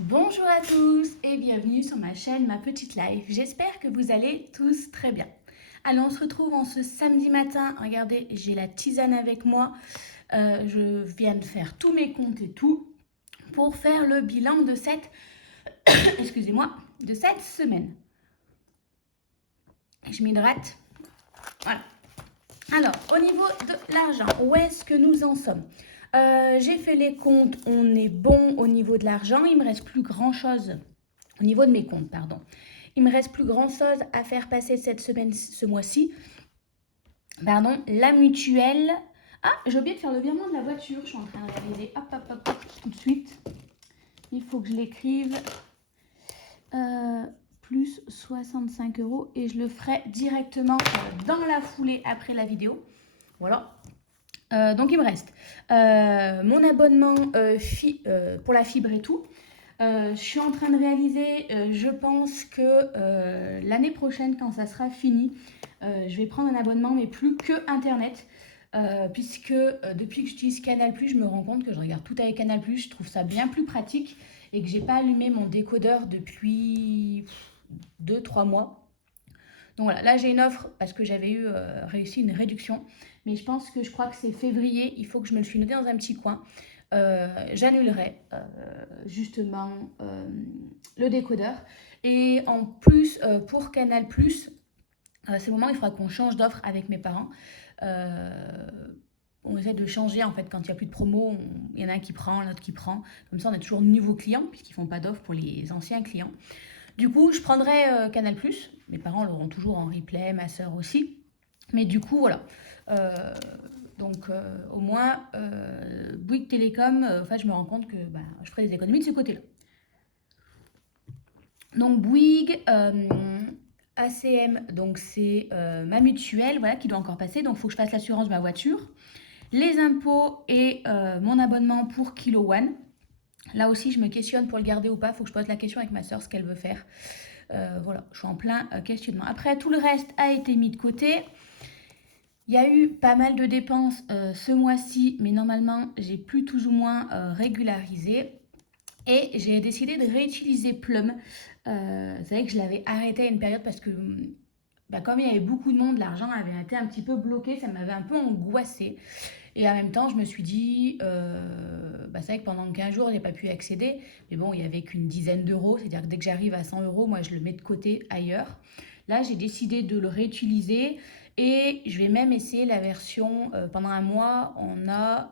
Bonjour à tous et bienvenue sur ma chaîne Ma Petite Life. J'espère que vous allez tous très bien. Alors on se retrouve en ce samedi matin. Regardez, j'ai la tisane avec moi. Je viens de faire tous mes comptes et tout pour faire le bilan de cette, excusez-moi, de cette semaine. Je m'hydrate. Voilà. Alors, au niveau de l'argent, où est-ce que nous en sommes? J'ai fait les comptes, on est bon au niveau de l'argent. Il me reste plus grand-chose au niveau de mes comptes, pardon. Il me reste plus grand-chose à faire passer cette semaine, ce mois-ci. Pardon, la mutuelle. Ah, j'ai oublié de faire le virement de la voiture. Je suis en train de réaliser. Hop, hop, hop, hop, tout de suite. Il faut que je l'écrive. Plus 65 € et je le ferai directement dans la foulée après la vidéo. Voilà. Donc il me reste mon abonnement pour la fibre et tout. Je suis en train de réaliser, je pense que l'année prochaine, quand ça sera fini, je vais prendre un abonnement, mais plus que Internet. Puisque depuis que j'utilise Canal+, je me rends compte que je regarde tout avec Canal+, je trouve ça bien plus pratique et que j'ai pas allumé mon décodeur depuis 2-3 mois. Donc voilà, là j'ai une offre parce que j'avais eu réussi une réduction, mais je crois que c'est février, il faut que je me le suis noté dans un petit coin. J'annulerai justement le décodeur. Et en plus, pour Canal+, c'est le moment où il faudra qu'on change d'offre avec mes parents. On essaie de changer en fait quand il n'y a plus de promo, il y en a un qui prend, l'autre qui prend. Comme ça on a toujours de nouveaux clients puisqu'ils ne font pas d'offre pour les anciens clients. Du coup, je prendrai Canal+. Mes parents l'auront toujours en replay, ma sœur aussi. Mais du coup, voilà. Euh, donc, au moins, Bouygues Télécom, je me rends compte que je ferai des économies de ce côté-là. Donc, Bouygues, ACM, donc c'est ma mutuelle, voilà, qui doit encore passer. Donc, il faut que je fasse l'assurance de ma voiture, les impôts et mon abonnement pour Kilo One. Là aussi, je me questionne pour le garder ou pas. Il faut que je pose la question avec ma soeur, ce qu'elle veut faire. Voilà, je suis en plein questionnement. Après, tout le reste a été mis de côté. Il y a eu pas mal de dépenses ce mois-ci, mais normalement, j'ai plus ou moins régularisé. Et j'ai décidé de réutiliser Plum. C'est vrai que je l'avais arrêté à une période parce que, comme il y avait beaucoup de monde, l'argent avait été un petit peu bloqué, ça m'avait un peu angoissée. Et en même temps, je me suis dit, c'est vrai que pendant 15 jours, j'ai pas pu y accéder. Mais bon, il n'y avait qu'une dizaine d'euros. C'est-à-dire que dès que j'arrive à 100 euros, moi, je le mets de côté ailleurs. Là, j'ai décidé de le réutiliser. Et je vais même essayer la version, pendant un mois, on a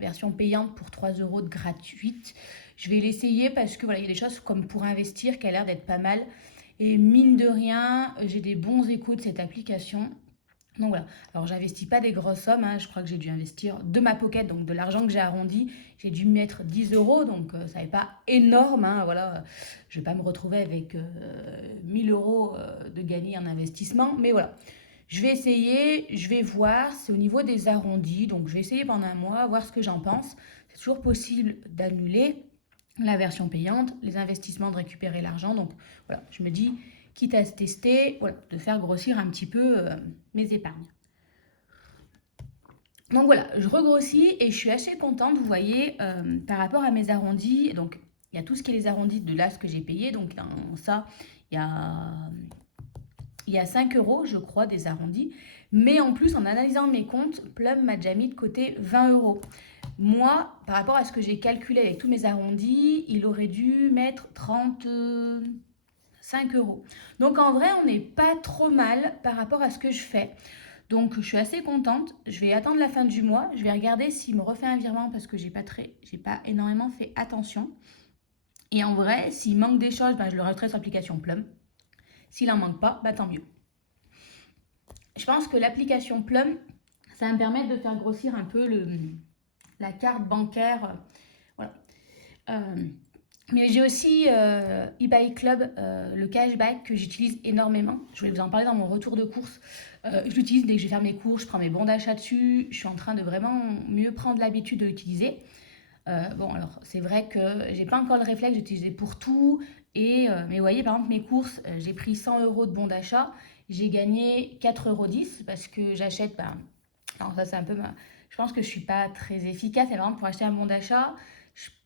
version payante pour 3 euros de gratuite. Je vais l'essayer parce que voilà, il y a des choses comme pour investir qui a l'air d'être pas mal. Et mine de rien, j'ai des bons échos de cette application. Donc voilà, alors j'investis pas des grosses sommes, hein. Je crois que j'ai dû investir de ma pocket, donc de l'argent que j'ai arrondi, j'ai dû mettre 10 euros, donc ça n'est pas énorme, hein, voilà. Je ne vais pas me retrouver avec 1000 euros de gagner en investissement, mais voilà. Je vais essayer, je vais voir, c'est au niveau des arrondis, donc je vais essayer pendant un mois, voir ce que j'en pense. C'est toujours possible d'annuler la version payante, les investissements, de récupérer l'argent, donc voilà, je me dis, quitte à se tester, voilà, de faire grossir un petit peu mes épargnes. Donc voilà, je regrossis et je suis assez contente, vous voyez, par rapport à mes arrondis. Donc il y a tout ce qui est les arrondis de là, ce que j'ai payé. Donc en ça, il y a, il y a 5 euros, je crois, des arrondis. Mais en plus, en analysant mes comptes, Plum m'a déjà mis de côté 20 euros. Moi, par rapport à ce que j'ai calculé avec tous mes arrondis, il aurait dû mettre 35 euros. Donc en vrai, on n'est pas trop mal par rapport à ce que je fais. Donc je suis assez contente. Je vais attendre la fin du mois. Je vais regarder s'il me refait un virement parce que j'ai pas énormément fait attention. Et en vrai, s'il manque des choses, je le rajouterai sur l'application Plum. S'il en manque pas, tant mieux. Je pense que l'application Plum, ça va me permettre de faire grossir un peu la carte bancaire. Voilà. Euh, Mais j'ai aussi eBay Club, le cashback que j'utilise énormément. Je vais vous en parler dans mon retour de course. Je l'utilise dès que je vais faire mes courses, je prends mes bons d'achat dessus. Je suis en train de vraiment mieux prendre l'habitude de l'utiliser. Alors c'est vrai que j'ai pas encore le réflexe d'utiliser pour tout. Mais vous voyez, par exemple, mes courses, j'ai pris 100 euros de bons d'achat. J'ai gagné 4,10 € parce que j'achète. Alors ça, c'est un peu Je pense que je suis pas très efficace. Alors, par exemple, pour acheter un bon d'achat,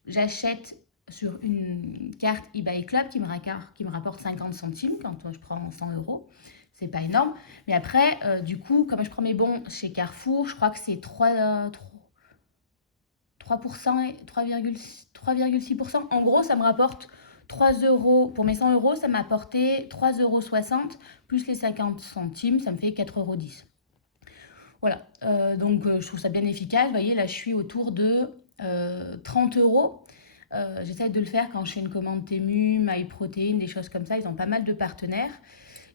j'achète sur une carte eBay Club qui me rapporte 50 centimes quand je prends 100 euros. C'est pas énorme. Mais après, du coup, comme je prends mes bons chez Carrefour, je crois que c'est 3%, 3,6%. En gros, ça me rapporte 3 euros. Pour mes 100 euros, ça m'a apporté 3,60 € plus les 50 centimes, ça me fait 4,10 €. Voilà, donc je trouve ça bien efficace. Vous voyez, là, je suis autour de 30 euros. J'essaie de le faire quand je fais une commande Temu, MyProtein, des choses comme ça. Ils ont pas mal de partenaires.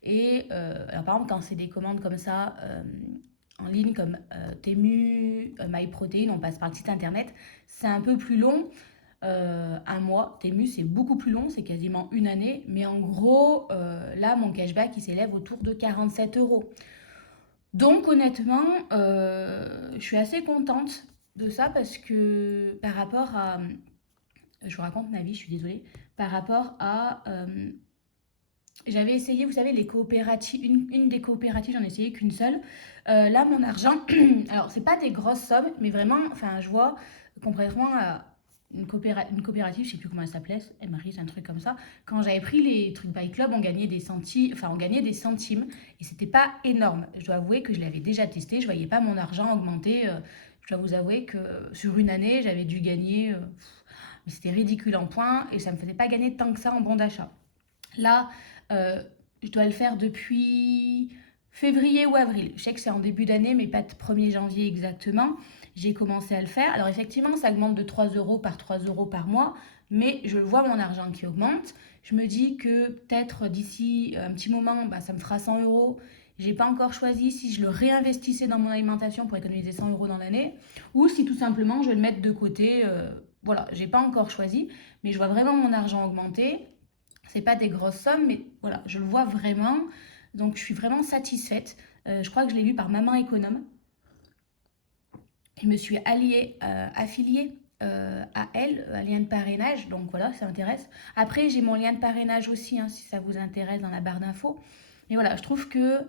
Et alors, par exemple, quand c'est des commandes comme ça, en ligne, comme Temu, MyProtein, on passe par le site internet, c'est un peu plus long. Un mois, Temu, c'est beaucoup plus long, c'est quasiment une année. Mais en gros, là, mon cashback, il s'élève autour de 47 euros. Donc honnêtement, je suis assez contente de ça parce que par rapport à... Je vous raconte ma vie, je suis désolée. Par rapport à... j'avais essayé, vous savez, les coopératives, une des coopératives, j'en ai essayé qu'une seule. Là, mon argent, alors c'est pas des grosses sommes, mais vraiment, enfin, je vois, contrairement à une coopérative, je sais plus comment elle s'appelait, Emery, c'est un truc comme ça. Quand j'avais pris les trucs Buy Club, on gagnait des centimes, enfin, on gagnait des centimes, et c'était pas énorme. Je dois avouer que je l'avais déjà testé, je voyais pas mon argent augmenter. Je dois vous avouer que sur une année, j'avais dû gagner, mais c'était ridicule en points, et ça me faisait pas gagner tant que ça en bon d'achat. Là, euh, je dois le faire depuis février ou avril. Je sais que c'est en début d'année, mais pas de 1er janvier exactement. J'ai commencé à le faire. Alors effectivement, ça augmente de 3 euros par 3 euros par mois, mais je vois mon argent qui augmente. Je me dis que peut-être d'ici un petit moment, bah, ça me fera 100 euros. J'ai pas encore choisi si je le réinvestissais dans mon alimentation pour économiser 100 euros dans l'année, ou si tout simplement je vais le mettre de côté. Voilà, j'ai pas encore choisi, mais je vois vraiment mon argent augmenter. C'est pas des grosses sommes, mais voilà, je le vois vraiment. Donc je suis vraiment satisfaite. Je crois que je l'ai lu par Maman Économe. Je me suis affiliée à elle, un lien de parrainage. Donc voilà, ça m'intéresse. Après, j'ai mon lien de parrainage aussi, hein, si ça vous intéresse, dans la barre d'infos. Mais voilà, je trouve que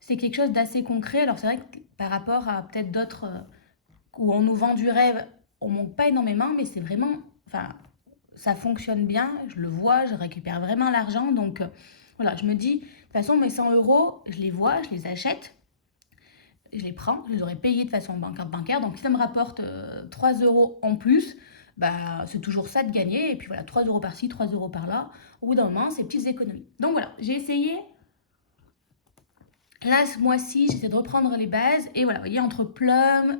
c'est quelque chose d'assez concret. Alors c'est vrai que par rapport à peut-être d'autres où on nous vend du rêve, on ne manque pas énormément, mais c'est vraiment... Enfin, ça fonctionne bien, je le vois, je récupère vraiment l'argent. Donc voilà, je me dis, de toute façon, mes 100 euros, je les vois, je les achète, je les prends, je les aurais payés de façon bancaire. Donc si ça me rapporte 3 euros en plus, bah, c'est toujours ça de gagner. Et puis voilà, 3 euros par-ci, 3 euros par-là. Au bout d'un moment, c'est petites économies. Donc voilà, j'ai essayé. Là, ce mois-ci, j'essaie de reprendre les bases. Et voilà, vous voyez, entre Plum,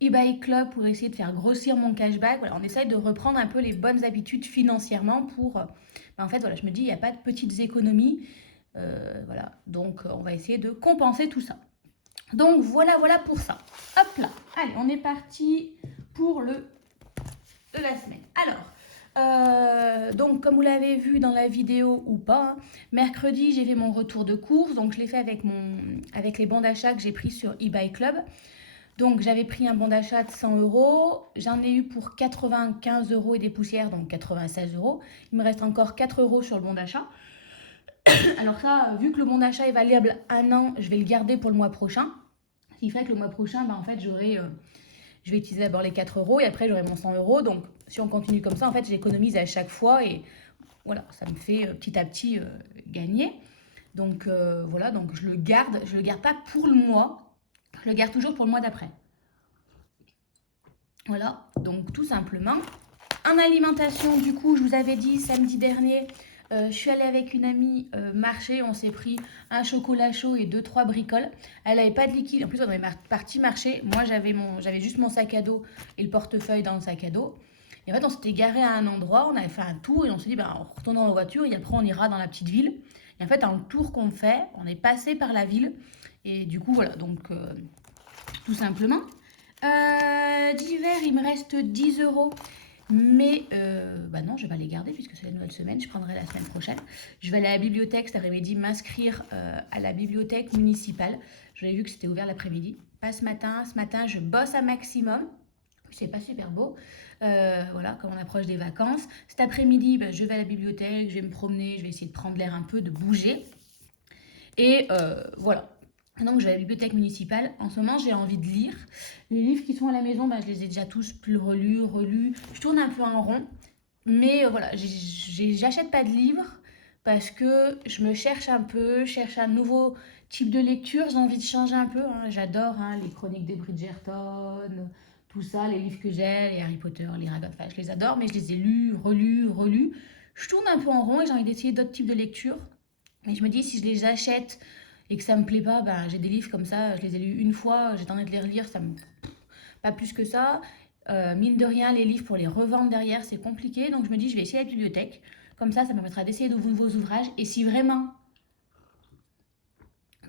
eBay Club pour essayer de faire grossir mon cashback. Voilà, on essaye de reprendre un peu les bonnes habitudes financièrement pour... ben, en fait, voilà, je me dis, il n'y a pas de petites économies. Voilà, donc on va essayer de compenser tout ça. Donc voilà, voilà pour ça. Hop là, allez, on est parti pour le de la semaine. Alors, donc comme vous l'avez vu dans la vidéo ou pas, hein, mercredi j'ai fait mon retour de course, donc je l'ai fait avec les bons d'achat que j'ai pris sur eBay Club. Donc j'avais pris un bon d'achat de 100 euros, j'en ai eu pour 95 euros et des poussières, donc 96 euros. Il me reste encore 4 euros sur le bon d'achat. Alors ça, vu que le bon d'achat est valable un an, je vais le garder pour le mois prochain. Ce qui fait que le mois prochain, bah, en fait, je vais utiliser d'abord les 4 euros et après j'aurai mon 100 euros. Donc si on continue comme ça, en fait, j'économise à chaque fois et voilà, ça me fait petit à petit gagner. Donc voilà, donc je le garde pas pour le mois, je le garde toujours pour le mois d'après. Voilà, donc tout simplement. En alimentation, du coup, je vous avais dit samedi dernier, je suis allée avec une amie marcher, on s'est pris un chocolat chaud et 2-3 bricoles. Elle n'avait pas de liquide, en plus on est parti marcher. Moi j'avais juste mon sac à dos et le portefeuille dans le sac à dos. Et en fait on s'était garé à un endroit, on avait fait un tour et on s'est dit bah, on retourne dans la voiture et après on ira dans la petite ville. Et en fait dans le tour qu'on fait, on est passé par la ville. Et du coup voilà, donc tout simplement. D'hiver il me reste 10 euros. Mais bah non, je vais pas les garder puisque c'est la nouvelle semaine. Je prendrai la semaine prochaine. Je vais aller à la bibliothèque cet après-midi, m'inscrire à la bibliothèque municipale. J'avais vu que c'était ouvert l'après-midi. Pas ce matin. Ce matin, je bosse un maximum. C'est pas super beau. Voilà, comme on approche des vacances. Cet après-midi, bah, je vais à la bibliothèque, je vais me promener, je vais essayer de prendre l'air un peu, de bouger. Et voilà. Donc je vais à la bibliothèque municipale. En ce moment, j'ai envie de lire. Les livres qui sont à la maison, bah, je les ai déjà tous plus relus. Je tourne un peu en rond. Mais voilà, j'achète pas de livres parce que je me cherche un peu, je cherche un nouveau type de lecture, j'ai envie de changer un peu, hein. J'adore, hein, les chroniques des Bridgerton, tout ça, les livres que j'ai, les Harry Potter, les Dragon, enfin je les adore, mais je les ai lus, relus, relus. Je tourne un peu en rond et j'ai envie d'essayer d'autres types de lecture. Mais je me dis, si je les achète et que ça me plaît pas, ben, j'ai des livres comme ça, je les ai lus une fois, j'ai tenté de les relire, ça me... pas plus que ça. Mine de rien, les livres pour les revendre derrière, c'est compliqué. Donc je me dis, je vais essayer la bibliothèque. Comme ça me permettra d'essayer de nouveaux ouvrages. Et si vraiment,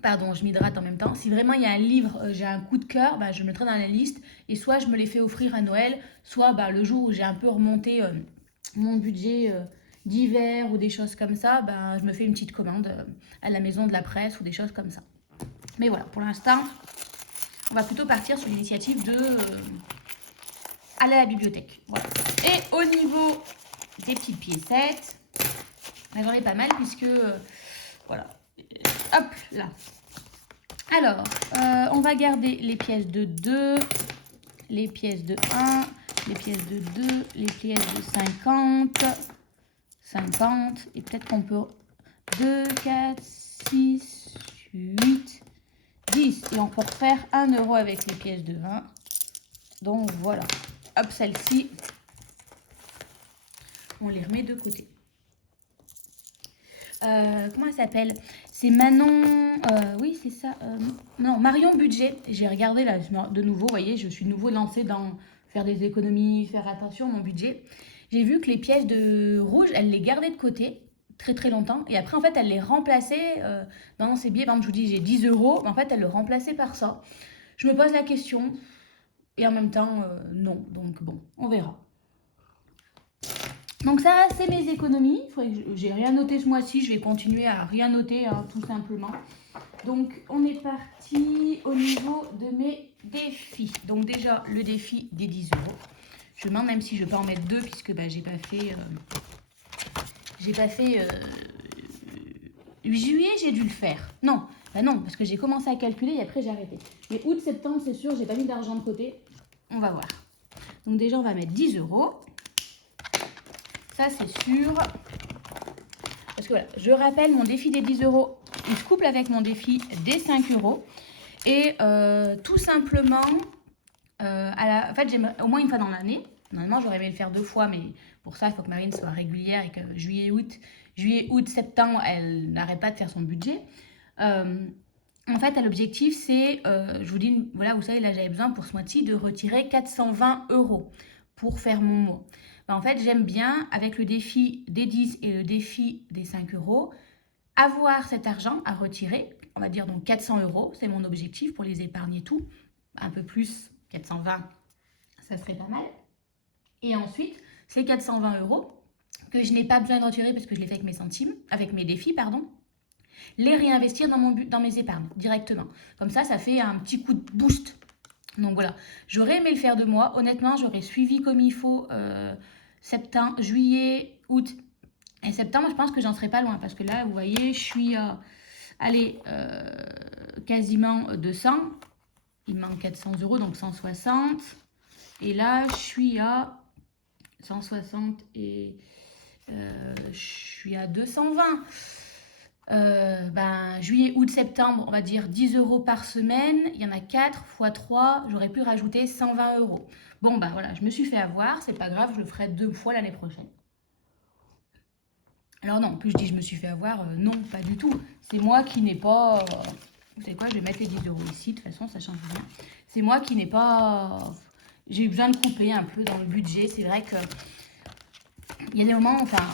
pardon, je m'hydrate en même temps, si vraiment il y a un livre, j'ai un coup de cœur, bah, je le mettrai dans la liste. Et soit je me les fais offrir à Noël, soit bah, le jour où j'ai un peu remonté mon budget d'hiver ou des choses comme ça, bah, je me fais une petite commande à la maison de la presse ou des choses comme ça. Mais voilà, pour l'instant, on va plutôt partir sur l'initiative de aller à la bibliothèque. Voilà. Et au niveau des petites piécettes, j'en ai pas mal puisque, voilà, hop là. Alors, on va garder les pièces de 2, les pièces de 1, les pièces de 2, les pièces de 50, 50, et peut-être qu'on peut 2, 4, 6, 8, 10. Et on peut refaire 1 euro avec les pièces de 20. Donc voilà. Hop, celle-ci, on les remet de côté. Comment elle s'appelle? C'est Manon, oui c'est ça, non, Marion Budget. J'ai regardé là de nouveau, vous voyez, je suis de nouveau lancée dans faire des économies, faire attention à mon budget. J'ai vu que les pièces de rouge, elle les gardait de côté très très longtemps. Et après, en fait, elle les remplaçait dans ses billets. Par exemple, je vous dis, j'ai 10 euros, mais en fait, elle le remplaçait par ça. Je me pose la question, et en même temps, non. Donc bon, on verra. Donc ça, c'est mes économies. J'ai rien noté ce mois-ci, je vais continuer à rien noter, hein, tout simplement. Donc on est parti au niveau de mes défis. Donc déjà, le défi des 10 euros. Je demande même si je peux en mettre deux, puisque bah, j'ai pas fait... juillet, j'ai dû le faire. Non, bah non, parce que j'ai commencé à calculer et après j'ai arrêté. Mais août, septembre, c'est sûr, j'ai pas mis d'argent de côté. On va voir. Donc déjà, on va mettre 10 euros. Ça, c'est sûr. Parce que voilà, je rappelle, mon défi des 10 euros, il se couple avec mon défi des 5 euros. Et tout simplement, en fait, j'aimerais au moins une fois dans l'année. Normalement, j'aurais aimé le faire 2 fois, mais pour ça, il faut que Marine soit régulière et que juillet, août, septembre, elle n'arrête pas de faire son budget. En fait, l'objectif, c'est, je vous dis, voilà, vous savez, là, j'avais besoin pour ce mois-ci de retirer 420 euros pour faire mon mois. Ben, en fait, j'aime bien, avec le défi des 10 et le défi des 5 euros, avoir cet argent à retirer. On va dire donc 400 euros, c'est mon objectif pour les épargner tout. Un peu plus, 420, ça serait pas mal. Et ensuite, ces 420 euros, que je n'ai pas besoin de retirer parce que je les fais avec mes centimes, avec mes défis, pardon, les réinvestir dans mes épargnes directement. Comme ça fait un petit coup de boost. Donc voilà, j'aurais aimé le faire de moi. Honnêtement, j'aurais suivi comme il faut septembre, juillet, août et septembre. Je pense que j'en serais pas loin parce que là, vous voyez, je suis allez, quasiment 200. Il me manque 400 euros, donc 160. Et là, je suis à 160 et je suis à 220. Juillet, août, septembre, on va dire 10 euros par semaine. Il y en a 4 x 3. J'aurais pu rajouter 120 euros. Bon, bah voilà, je me suis fait avoir. C'est pas grave, je le ferai 2 fois l'année prochaine. Alors non, plus je dis je me suis fait avoir, non, pas du tout. C'est moi qui n'ai pas... vous savez quoi, je vais mettre les 10 euros ici, de toute façon, ça change rien. C'est moi qui n'ai pas... J'ai eu besoin de couper un peu dans le budget. C'est vrai que il y a des moments, enfin,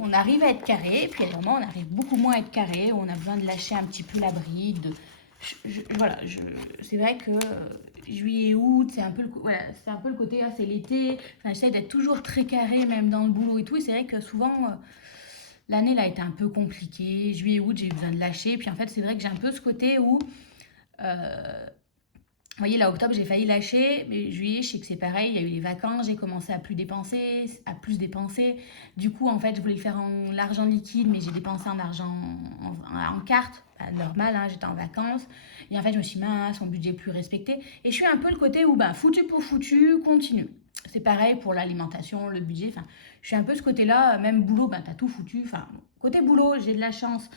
on arrive à être carré, puis il y a des moments, on arrive beaucoup moins à être carré, on a besoin de lâcher un petit peu la bride. Voilà, c'est vrai que juillet, août, c'est un peu le côté, ah, c'est l'été. Enfin, j'essaie d'être toujours très carré, même dans le boulot et tout. Et c'est vrai que souvent, l'année, là, a été un peu compliquée. Juillet, août, j'ai eu besoin de lâcher. Puis en fait, c'est vrai que j'ai un peu ce côté où... vous voyez, là, octobre, j'ai failli lâcher, mais juillet, je sais que c'est pareil, il y a eu les vacances, j'ai commencé à plus dépenser. Du coup, en fait, je voulais faire l'argent liquide, mais j'ai dépensé en argent en carte, normal, hein, j'étais en vacances. Et en fait, je me suis dit, mince, mon budget est plus respecté. Et je suis un peu le côté où, ben, foutu pour foutu, continue. c'est pareil pour l'alimentation, le budget. Enfin, je suis un peu ce côté-là, même boulot, ben, t'as tout foutu. Enfin, côté boulot, j'ai de la chance.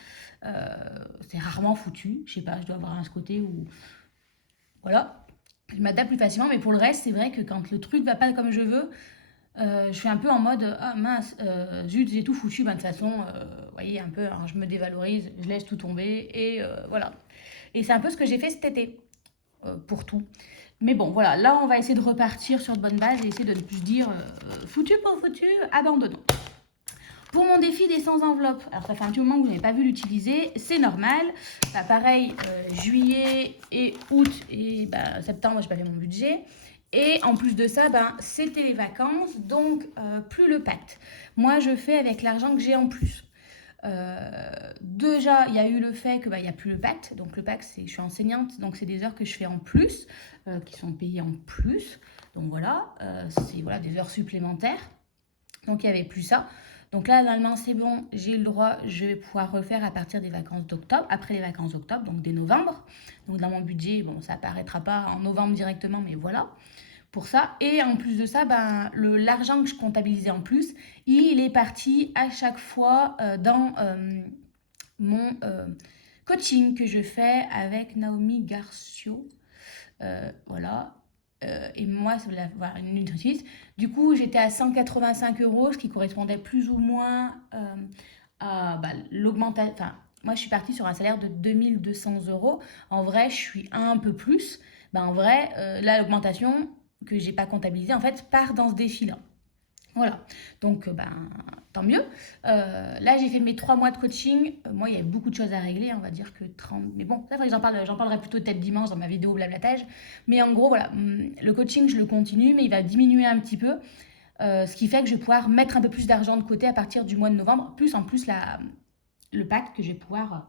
C'est rarement foutu. Je sais pas, je dois avoir ce côté où... Voilà. Je m'adapte plus facilement, mais pour le reste, c'est vrai que quand le truc va pas comme je veux, je suis un peu en mode ah mince, zut, j'ai tout foutu. Ben, de toute façon, vous voyez, un peu, alors, je me dévalorise, je laisse tout tomber et voilà. Et c'est un peu ce que j'ai fait cet été pour tout. Mais bon, voilà, là, on va essayer de repartir sur de bonnes bases et essayer de ne plus dire foutu pour foutu, abandonnons. Pour mon défi des 100 enveloppes, alors ça fait un petit moment que vous n'avez pas vu l'utiliser, c'est normal. Bah, pareil, juillet et août et bah, septembre, j'ai pas fait mon budget. Et en plus de ça, ben, c'était les vacances, donc plus le pacte. Moi, je fais avec l'argent que j'ai en plus. Déjà, il y a eu le fait que il n'y a plus le pacte. Donc le pacte, c'est je suis enseignante, donc c'est des heures que je fais en plus, qui sont payées en plus. Donc voilà, c'est voilà, des heures supplémentaires. Donc il n'y avait plus ça. Donc là, normalement, c'est bon, j'ai eu le droit, je vais pouvoir refaire à partir des vacances d'octobre, après les vacances d'octobre, donc dès novembre. Donc dans mon budget, bon, ça apparaîtra pas en novembre directement, mais voilà, pour ça. Et en plus de ça, ben, l'argent que je comptabilisais en plus, il est parti à chaque fois dans mon coaching que je fais avec Naomi Garcio. Voilà. Et moi, ça voulait avoir une nutritionniste. Du coup, j'étais à 185 euros, ce qui correspondait plus ou moins à bah, l'augmentation. Enfin, moi, je suis partie sur un salaire de 2200 euros. En vrai, je suis un peu plus. Ben, en vrai, là, l'augmentation que j'ai pas comptabilisée, en fait, part dans ce défi-là. Voilà, donc ben, tant mieux. Là, j'ai fait mes 3 mois de coaching. Moi, il y a beaucoup de choses à régler, on va dire que 30. Mais bon, c'est vrai que j'en parlerai plutôt peut-être dimanche dans ma vidéo blablatage. Mais en gros, voilà, le coaching, je le continue, mais il va diminuer un petit peu. Ce qui fait que je vais pouvoir mettre un peu plus d'argent de côté à partir du mois de novembre, plus en plus le pacte que je vais pouvoir.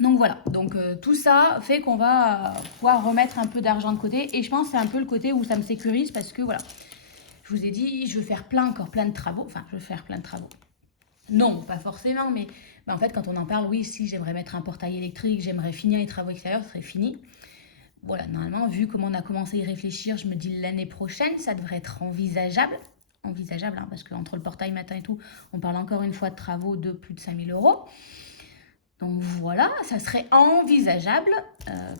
Donc voilà, donc tout ça fait qu'on va pouvoir remettre un peu d'argent de côté. Et je pense que c'est un peu le côté où ça me sécurise parce que voilà. Je vous ai dit, je veux faire encore plein de travaux. Enfin, je veux faire plein de travaux. Non, pas forcément, mais en fait, quand on en parle, oui, si j'aimerais mettre un portail électrique, j'aimerais finir les travaux extérieurs, ce serait fini. Voilà, normalement, vu comment on a commencé à y réfléchir, je me dis l'année prochaine, ça devrait être envisageable. Envisageable, hein, parce qu'entre le portail matin et tout, on parle encore une fois de travaux de plus de 5000 euros. Donc voilà, ça serait envisageable,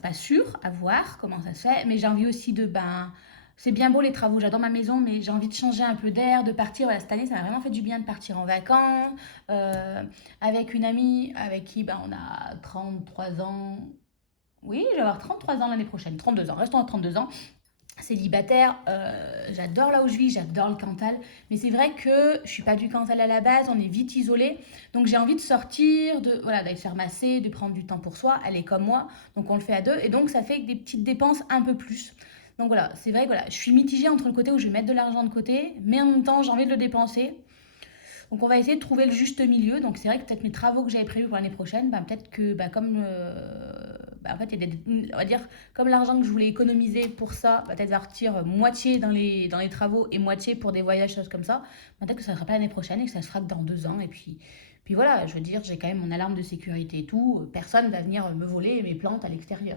pas sûr, à voir comment ça se fait, mais j'ai envie aussi de, c'est bien beau les travaux, j'adore ma maison, mais j'ai envie de changer un peu d'air, de partir. Voilà, cette année, ça m'a vraiment fait du bien de partir en vacances, avec une amie avec qui on a 33 ans. Oui, je vais avoir 33 ans l'année prochaine, 32 ans, restons à 32 ans. Célibataire, j'adore là où je vis, j'adore le Cantal, mais c'est vrai que je suis pas du Cantal à la base, on est vite isolé, donc j'ai envie de sortir, voilà, d'aller se faire masser, de prendre du temps pour soi, elle est comme moi, donc on le fait à deux, et donc ça fait des petites dépenses un peu plus. Donc voilà, c'est vrai que voilà, je suis mitigée entre le côté où je vais mettre de l'argent de côté, mais en même temps j'ai envie de le dépenser. Donc on va essayer de trouver le juste milieu. Donc c'est vrai que peut-être mes travaux que j'avais prévus pour l'année prochaine, peut-être que comme en fait il y a on va dire comme l'argent que je voulais économiser pour ça, peut-être partir moitié dans les travaux et moitié pour des voyages, choses comme ça. Peut-être que ça ne sera pas l'année prochaine et que ça se fera que dans 2 ans. Et puis voilà, je veux dire, j'ai quand même mon alarme de sécurité et tout. Personne ne va venir me voler mes plantes à l'extérieur.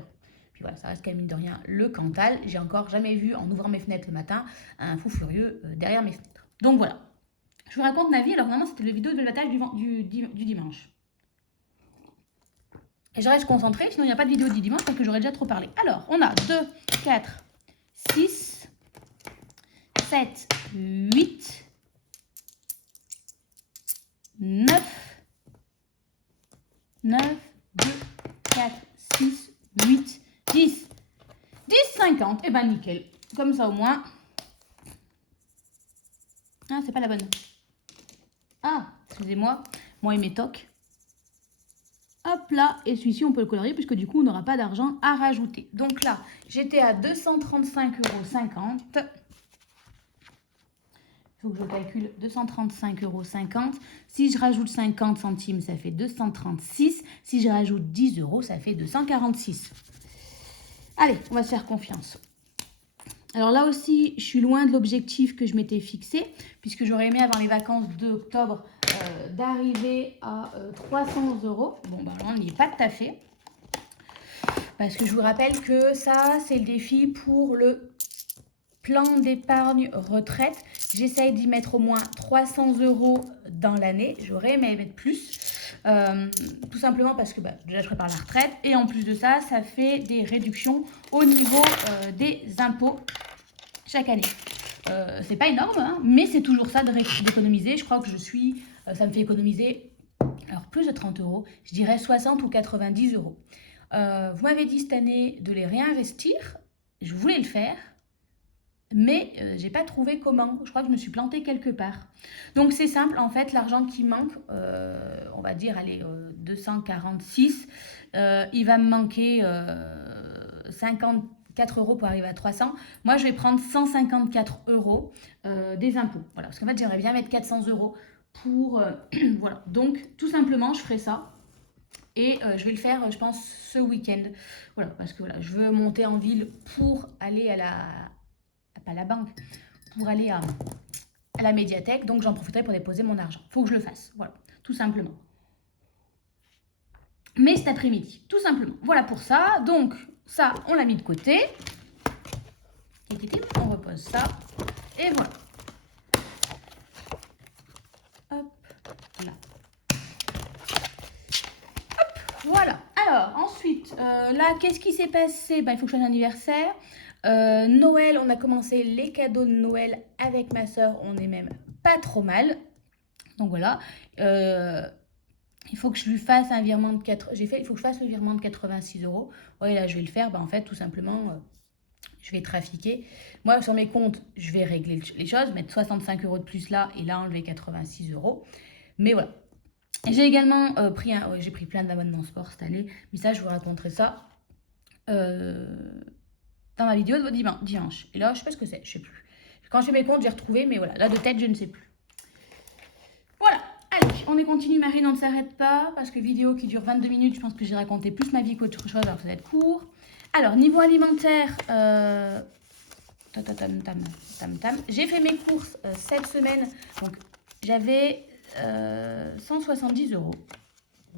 Puis voilà, ça reste quand même mine de rien le Cantal. J'ai encore jamais vu en ouvrant mes fenêtres le matin un fou furieux derrière mes fenêtres. Donc voilà. Je vous raconte ma vie, alors vraiment c'était le vidéo de bataille du dimanche. Et je reste concentrée, sinon il n'y a pas de vidéo du dimanche parce que j'aurais déjà trop parlé. Alors, on a 2, 4, 6, 7, 8, 9, 9, 2, 4, 6, 8, 10. 10, 50, et ben nickel. Comme ça au moins. Ah, c'est pas la bonne. Ah, excusez-moi, moi et mes tocs. Hop là, et celui-ci on peut le colorier puisque du coup on n'aura pas d'argent à rajouter. Donc là, j'étais à 235,50 €. Il faut que je calcule 235,50 €. Si je rajoute 50 centimes, ça fait 236. Si je rajoute 10 €, ça fait 246. Allez, on va se faire confiance. Alors là aussi, je suis loin de l'objectif que je m'étais fixé, puisque j'aurais aimé avant les vacances d'octobre d'arriver à 300 €. Bon, là, on n'y est pas tout à fait. Parce que je vous rappelle que ça, c'est le défi pour le plan d'épargne retraite. J'essaye d'y mettre au moins 300 € dans l'année. J'aurais aimé mettre plus. Tout simplement parce que déjà je prépare la retraite. Et en plus de ça, ça fait des réductions au niveau des impôts chaque année. C'est pas énorme, hein, mais c'est toujours ça d'économiser. Je crois que ça me fait économiser alors plus de 30 €, je dirais 60 ou 90 €. Vous m'avez dit cette année de les réinvestir. Je voulais le faire, mais j'ai pas trouvé comment. Je crois que je me suis plantée quelque part. Donc c'est simple, en fait, l'argent qui manque, on va dire, allez, 246, il va me manquer 54 € pour arriver à 300. Moi, je vais prendre 154 € des impôts. Voilà, parce qu'en fait, j'aimerais bien mettre 400 € pour... voilà, donc tout simplement, je ferai ça. Et je vais le faire, je pense, ce week-end. Voilà, parce que voilà, je veux monter en ville pour aller à la... pas la banque, pour aller à la médiathèque. Donc, j'en profiterai pour déposer mon argent. Faut que je le fasse. Voilà, tout simplement. Mais cet après-midi, tout simplement. Voilà pour ça. Donc, ça, on l'a mis de côté. On repose ça. Et voilà. Hop, là. Hop, voilà. Alors, ensuite, là, qu'est-ce qui s'est passé? Il faut que je fasse un anniversaire. Noël, on a commencé les cadeaux de Noël avec ma soeur. On est même pas trop mal. Donc voilà. Il faut que je lui fasse un virement de 4... il faut que je fasse le virement de 86 €. Ouais, là, je vais le faire. En fait, tout simplement, je vais trafiquer. Moi, sur mes comptes, je vais régler les choses, mettre 65 € de plus là et là, enlever 86 €. Mais voilà. J'ai également j'ai pris plein d'abonnements sport cette année. Mais ça, je vous raconterai ça dans ma vidéo de dimanche. Et là, je sais pas ce que c'est, je sais plus. Quand je fais mes comptes, j'ai retrouvé, mais voilà, là, de tête, je ne sais plus. Voilà. Allez, on est continue, Marine, on ne s'arrête pas, parce que vidéo qui dure 22 minutes, je pense que j'ai raconté plus ma vie qu'autre chose, alors ça va être court. Alors, niveau alimentaire, j'ai fait mes courses cette semaine, donc j'avais 170 €.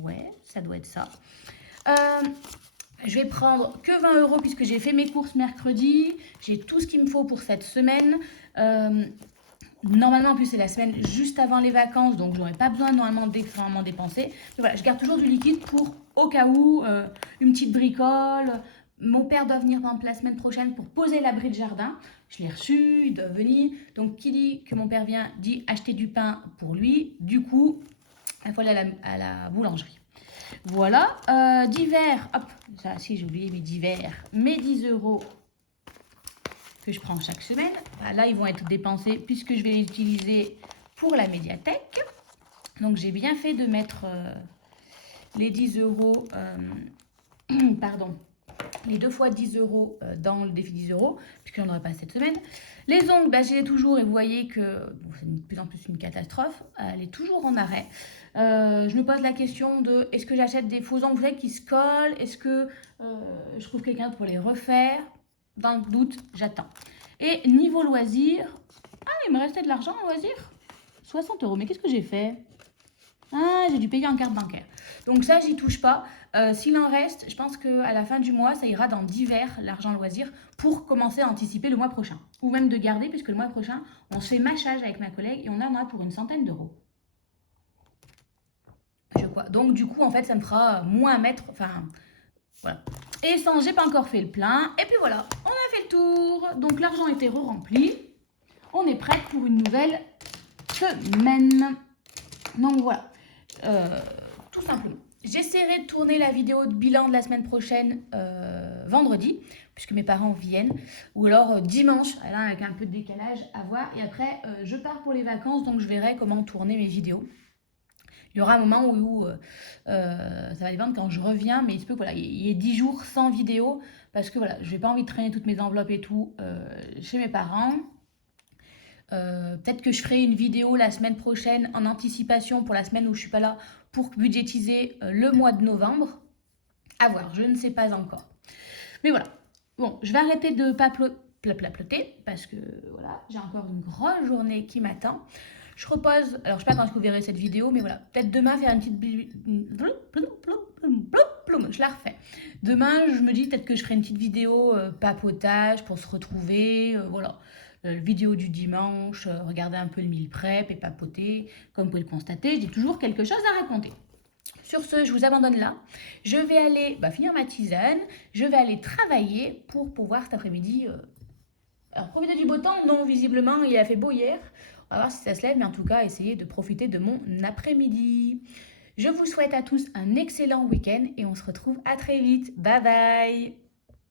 Ouais, ça doit être ça. Je vais prendre que 20 € puisque j'ai fait mes courses mercredi. J'ai tout ce qu'il me faut pour cette semaine. Normalement, en plus, c'est la semaine juste avant les vacances, donc je n'aurai pas besoin normalement d'extrêmement dépenser. Mais voilà, je garde toujours du liquide pour, au cas où, une petite bricole. Mon père doit venir la semaine prochaine pour poser l'abri de jardin. Je l'ai reçu, il doit venir. Donc, qui dit que mon père vient, dit acheter du pain pour lui. Du coup, il faut aller à la boulangerie. Voilà, divers, hop, ça si j'ai oublié mes divers, mes 10 € que je prends chaque semaine. Là, ils vont être dépensés puisque je vais les utiliser pour la médiathèque. Donc, j'ai bien fait de mettre les 10 €, pardon, les 2 fois 10 € dans le défi 10 €, puisque j'en aurai pas cette semaine. Les ongles, je les ai toujours et vous voyez que c'est de plus en plus une catastrophe. Elle est toujours en arrêt. Je me pose la question de est-ce que j'achète des faux ongles qui se collent? Est-ce que je trouve quelqu'un pour les refaire? Dans le doute, j'attends. Et niveau loisirs, il me restait de l'argent en loisirs. 60 €. Mais qu'est-ce que j'ai fait? J'ai dû payer en carte bancaire. Donc ça, j'y touche pas. S'il en reste, je pense qu'à la fin du mois, ça ira dans divers, l'argent loisir, pour commencer à anticiper le mois prochain. Ou même de garder, puisque le mois prochain, on se fait mâchage avec ma collègue et on en a pour une centaine d'euros. Je crois. Donc du coup, en fait, ça me fera moins à mettre. Enfin, voilà. Et sans, j'ai pas encore fait le plein. Et puis voilà, on a fait le tour. Donc l'argent était re-rempli. On est prête pour une nouvelle semaine. Donc voilà. Tout simplement. J'essaierai de tourner la vidéo de bilan de la semaine prochaine vendredi, puisque mes parents viennent, ou alors dimanche, là avec un peu de décalage à voir. Et après, je pars pour les vacances, donc je verrai comment tourner mes vidéos. Il y aura un moment où ça va dépendre quand je reviens, mais il se peut qu'il y ait 10 jours sans vidéo, parce que voilà, je n'ai pas envie de traîner toutes mes enveloppes et tout chez mes parents. Peut-être que je ferai une vidéo la semaine prochaine en anticipation pour la semaine où je ne suis pas là pour budgétiser le mois de novembre. À voir, je ne sais pas encore. Mais voilà. Bon, je vais arrêter de paploter parce que voilà, j'ai encore une grosse journée qui m'attend. Je repose, alors je ne sais pas quand est-ce que vous verrez cette vidéo, mais voilà, peut-être demain faire une petite... ploum, je la refais. Demain, je me dis peut-être que je ferai une petite vidéo papotage pour se retrouver, voilà. Vidéo du dimanche, regarder un peu le meal prep et papoter. Comme vous pouvez le constater, j'ai toujours quelque chose à raconter. Sur ce, je vous abandonne là. Je vais aller finir ma tisane. Je vais aller travailler pour pouvoir cet après-midi. Alors, profiter du beau temps. Non, visiblement, il a fait beau hier. On va voir si ça se lève, mais en tout cas, essayer de profiter de mon après-midi. Je vous souhaite à tous un excellent week-end et on se retrouve à très vite. Bye bye!